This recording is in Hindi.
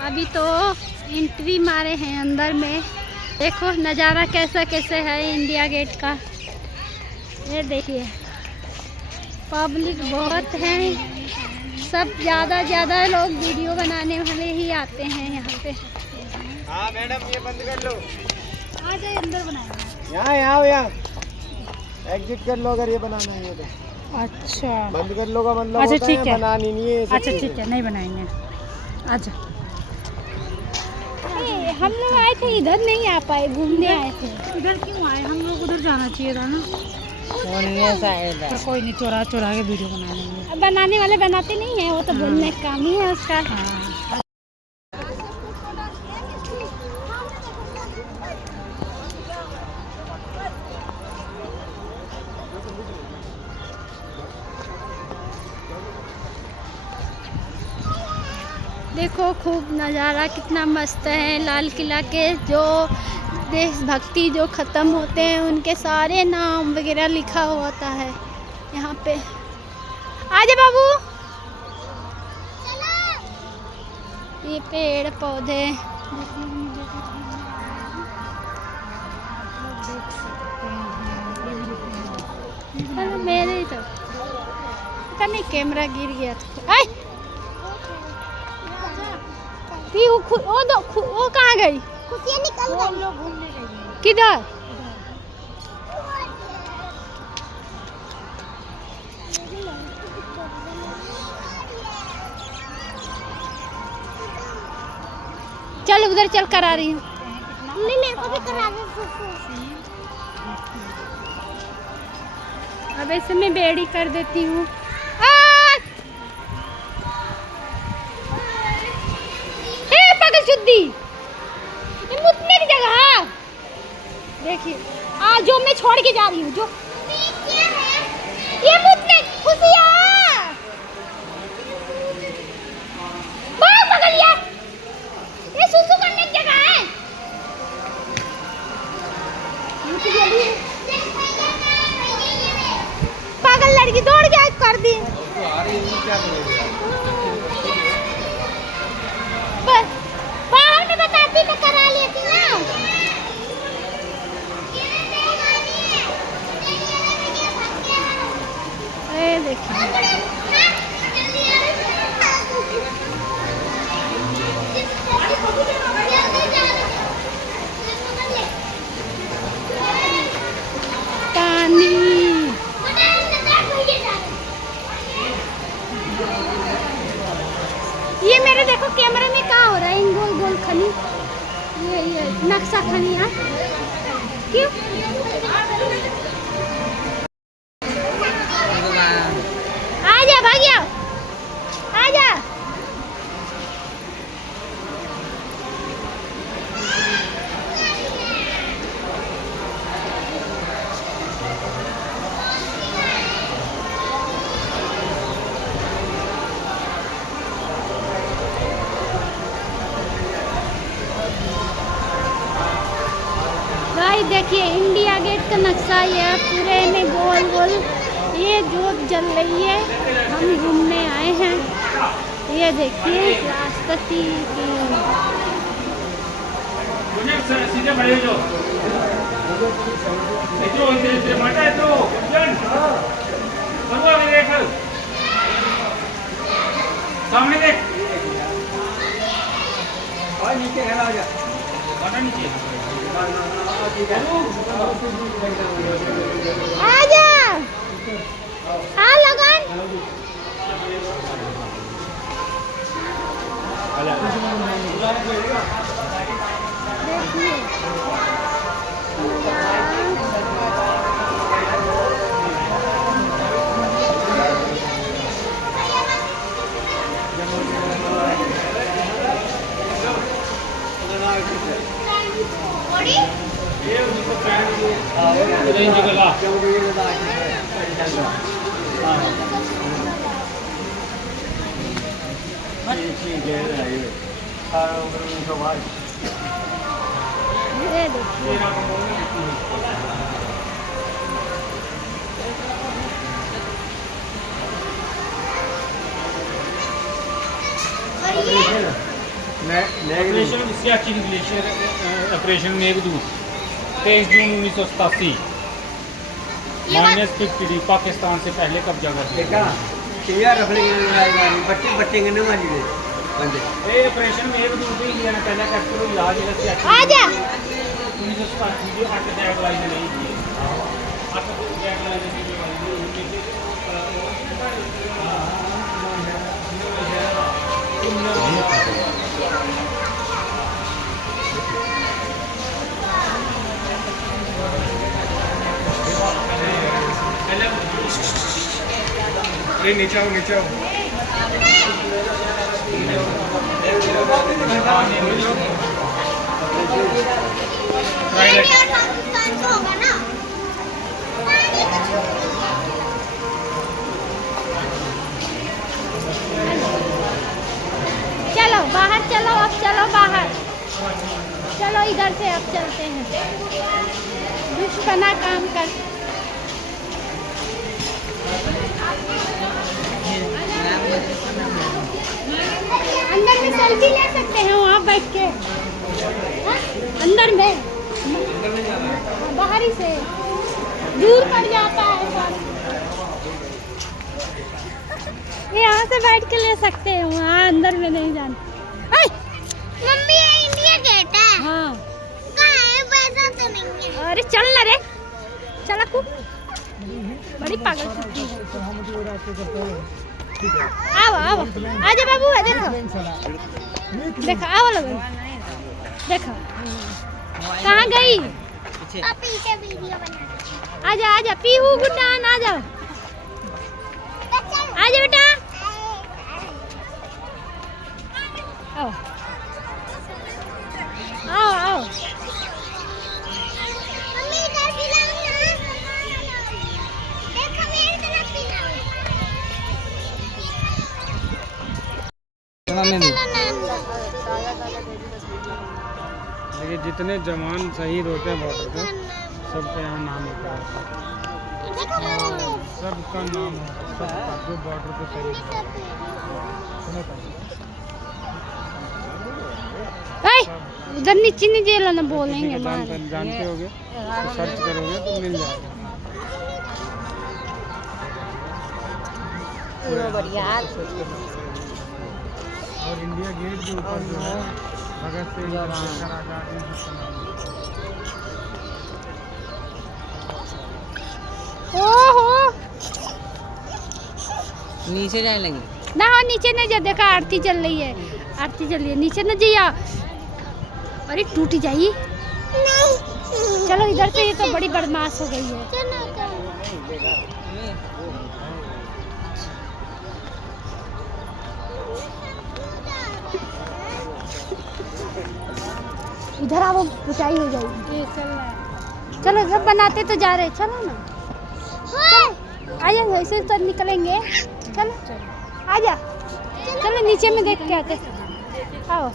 अभी तो एंट्री मारे हैं अंदर में। देखो नज़ारा कैसा कैसे है इंडिया गेट का। ये देखिए पब्लिक बहुत है, सब ज़्यादा लोग वीडियो बनाने वाले ही आते हैं यहाँ पे। हाँ मैडम ये बंद कर लो। आ जाए अंदर बनाएंगे। यहाँ एग्जिट कर लो अगर ये बनाना है तो। अच्छा बंद कर लो का मतलब अच्छा होता ठीक है, बनानी नहीं है। अच्छा ठीक है नहीं बनाएंगे। अच्छा हम लोग आए थे इधर नहीं आ पाए, घूमने आए थे। इधर क्यों आए, हम लोग उधर जाना चाहिए था ना। कोई नहीं, चोरा के वीडियो बना लेंगे। बनाने वाले बनाते नहीं है, वो तो बोलने का काम ही है उसका। हाँ। देखो खूब नज़ारा कितना मस्त है। लाल किला के जो देशभक्ति जो ख़त्म होते हैं उनके सारे नाम वगैरह लिखा होता है यहाँ पे। आजा बाबू। ये पेड़ पौधे मेरे तो पता नहीं कैमरा गिर गया था। वो कहाँ गई? खुशियाँ निकल गई। लोग घूमने गए। किधर? चल उधर चल करा रही हूँ। नहीं मेरे को भी करा दे। अब ऐसे मैं बेड़ी कर देती हूँ। शुद्धि मुतने की जगह देखिए। जो मैं छोड़ के जा रही हूँ जो ये मुतने खुशियाँ पकड़ लिया। ये सुसु करने की जगह है। पागल लड़की दौड़ के कर दी। मैं करा लेती ना। देखिए पानी। ये मेरे देखो कैमरे में कहाँ हो रहा है इन गोल गोल खनी। ये नक्शा खनी है क्यों? आजा भाग्या आजा। देखिए इंडिया गेट का नक्शा ये पूरे में गोल गोल ये जोत जल रही है। हम घूमने आए हैं। ये देखिए राष्ट्रपति की सामने देख और नीचे खड़ा हो जा नीचे आजा। हाँ लगन operation Siachen glacier operation Meghdoot 23 जून 1987 -50 पाकिस्तान से पहले कब्जा कर लिया। ये ऑपरेशन मेघदूत ही इंडिया ने पहला कैप्चर हुआ जिला सियाचिन आजा 1987 जो 8 टैग लाइन नहीं थी 8 टैग लाइन की जो नीचे आओ चलो बाहर चलो, अब चलो बाहर चलो, इधर से अब चलते हैं। दुश्मना काम कर अंदर में सेल्फी ले सकते हैं वहाँ बैठ के। हाँ? अंदर में बाहर ही से दूर पड़ जाता है सब। यहाँ से बैठ के ले सकते हैं, वहाँ अंदर में नहीं जाना। मम्मी ये इंडिया गेट है। हाँ कहाँ है? पैसा तो नहीं है। अरे चल ना रे, चला कू बड़ी पागल कुत्ती है। आओ आजा बाबू, देखो देखो, आओ लोग देखो कहाँ गई। अब पीछे वीडियो बना। आजा पीहू गुड्डान, आ जाओ आजा बेटा, आओ मम्मी इधर खिलाओ ना। देखो मेरी तरफ खिलाओ। चलो ना। देखिए जितने जवान शहीद होते हैं बॉर्डर पे सबका यहाँ नाम होता है, सबका नाम है, सबका जो बॉर्डर पे शहीद उधर नीचे नहीं जेल ना बोलेंगे मारे। जानते होगे तो सर्च करोगे तो मिल जाएगा। और इंडिया गेट के ऊपर जो है भगत सिंह चंद्रशेखर आजाद इन सबका नाम है। ओहो नीचे जाने लगी ना, हाँ नीचे नहीं जा, देखा आरती चल रही है, आरती चल रही है, नीचे न जाइए। अरे टूट जाइए। चलो इधर से, ये तो बड़ी बदमाश हो गई है। इधर आओ, पिटाई हो जाएगी। ये चल रहा है, चलो सब बनाते तो जा रहे, चलो ना चलो, आजा वैसे तो निकलेंगे। चलो आजा, चलो नीचे में देख के आते, आओ।